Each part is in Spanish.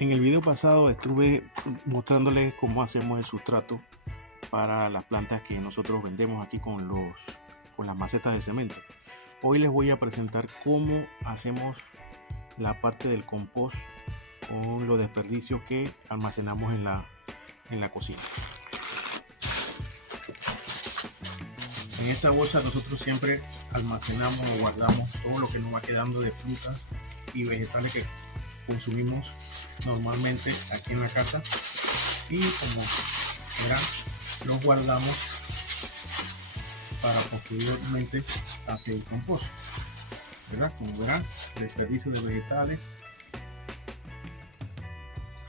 En el video pasado estuve mostrándoles cómo hacemos el sustrato para las plantas que nosotros vendemos aquí con las macetas de cemento. Hoy les voy a presentar cómo hacemos la parte del compost con los desperdicios que almacenamos en la cocina. En esta bolsa nosotros siempre almacenamos o guardamos todo lo que nos va quedando de frutas y vegetales que consumimos normalmente aquí en la casa, y como verán, los guardamos para posteriormente hacer el compost, ¿verdad? Como verán, desperdicio de vegetales,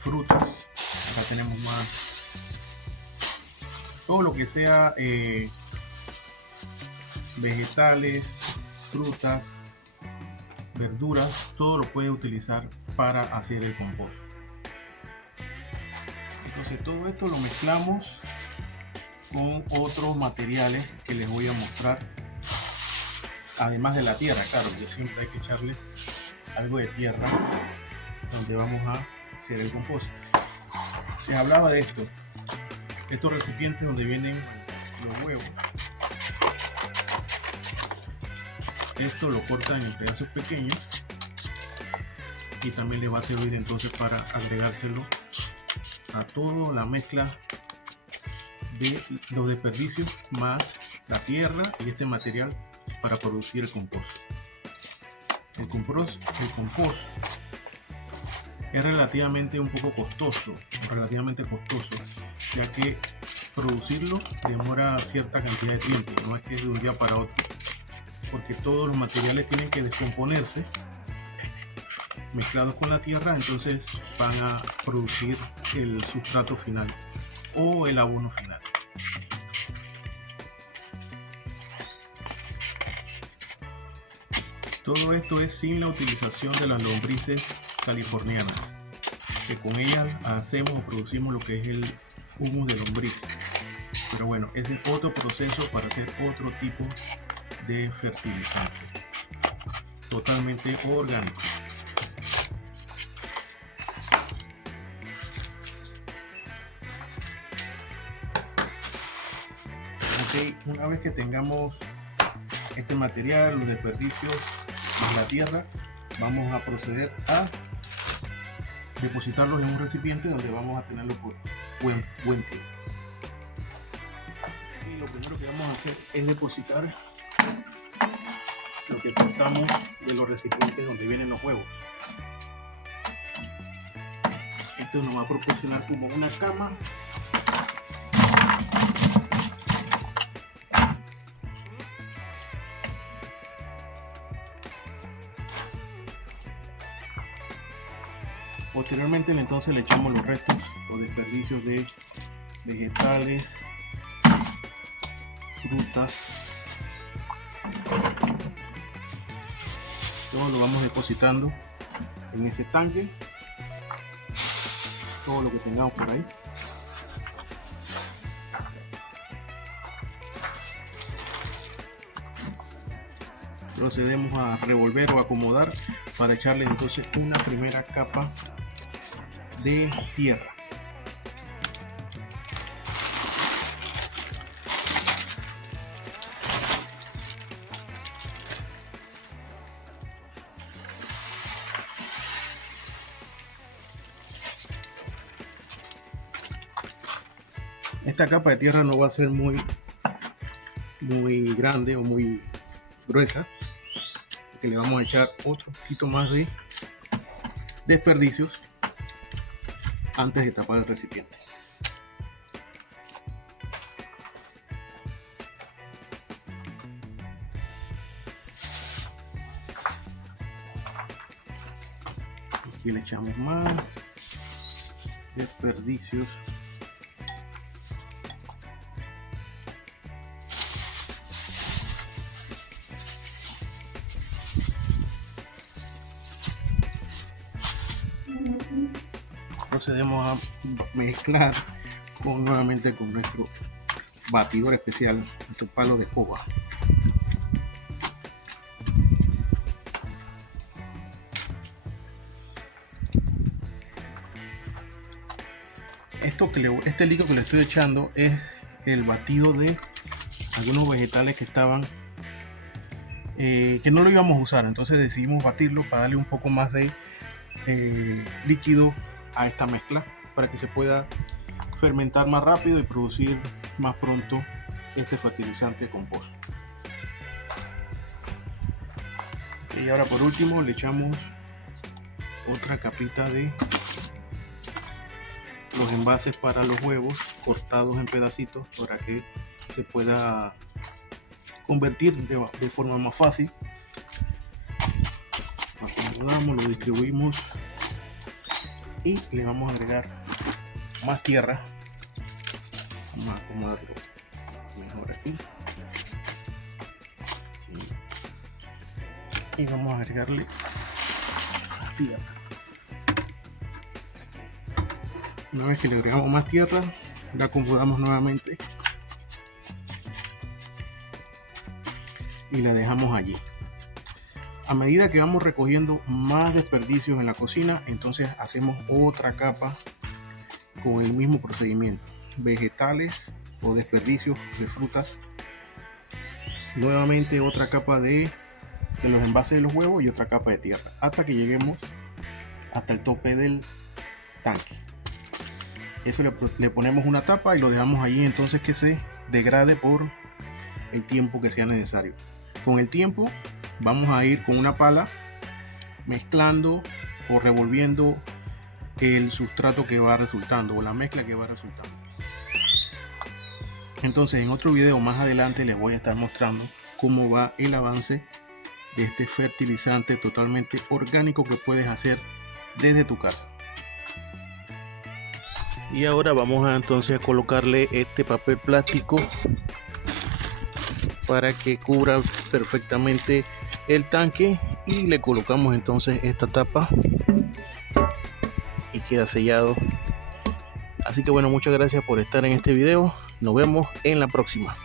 frutas. Acá tenemos más, todo lo que sea vegetales, frutas, verduras, todo lo puede utilizar para hacer el compost. Entonces todo esto lo mezclamos con otros materiales que les voy a mostrar, además de la tierra, claro, que siempre hay que echarle algo de tierra donde vamos a hacer el compost. Les hablaba de estos recipientes donde vienen los huevos. Esto lo cortan en pedazos pequeños y también les va a servir entonces para agregárselo a toda la mezcla de los desperdicios más la tierra y este material para producir el compost. El compost es relativamente costoso, ya que producirlo demora cierta cantidad de tiempo, no es que es de un día para otro, porque todos los materiales tienen que descomponerse mezclados con la tierra, entonces van a producir el sustrato final o el abono final. Todo esto es sin la utilización de las lombrices californianas, que con ellas hacemos o producimos lo que es el humus de lombriz. Pero bueno, ese es otro proceso para hacer otro tipo de fertilizante totalmente orgánico. Ok, una vez que tengamos este material, los desperdicios de la tierra, vamos a proceder a depositarlos en un recipiente donde vamos a tenerlo por buen tiempo. Y lo primero que vamos a hacer es depositar lo que cortamos de los recipientes donde vienen los huevos. Esto nos va a proporcionar como una cama Posteriormente entonces le echamos los restos, los desperdicios de vegetales, frutas. Todo lo vamos depositando en ese tanque, todo lo que tengamos por ahí. Procedemos a revolver o acomodar para echarle entonces una primera capa de tierra. Esta capa de tierra no va a ser muy grande o muy gruesa, porque le vamos a echar otro poquito más de desperdicios antes de tapar el recipiente. Aquí le echamos más desperdicios. Procedemos a mezclar nuevamente con nuestro batidor especial, nuestro palo de escoba. este líquido que le estoy echando es el batido de algunos vegetales que estaban que no lo íbamos a usar, entonces decidimos batirlo para darle un poco más de líquido a esta mezcla para que se pueda fermentar más rápido y producir más pronto este fertilizante compost. Y ahora por último le echamos otra capita de los envases para los huevos cortados en pedacitos para que se pueda convertir de forma más fácil. Lo acomodamos, lo distribuimos y le vamos a agregar más tierra. Vamos a acomodarlo mejor aquí. Y vamos a agregarle más tierra. Una vez que le agregamos más tierra, la acomodamos nuevamente y la dejamos allí. A medida que vamos recogiendo más desperdicios en la cocina, entonces hacemos otra capa con el mismo procedimiento: vegetales o desperdicios de frutas, nuevamente otra capa de los envases de los huevos y otra capa de tierra, hasta que lleguemos hasta el tope del tanque. Eso le ponemos una tapa y lo dejamos allí, entonces que se degrade por el tiempo que sea necesario. Con el tiempo vamos a ir con una pala mezclando o revolviendo el sustrato que va resultando o la mezcla que va resultando. Entonces en otro video más adelante les voy a estar mostrando cómo va el avance de este fertilizante totalmente orgánico que puedes hacer desde tu casa. Y ahora vamos entonces a colocarle este papel plástico para que cubra perfectamente el tanque y le colocamos entonces esta tapa y queda sellado. Así que bueno, muchas gracias por estar en este video. Nos vemos en la próxima.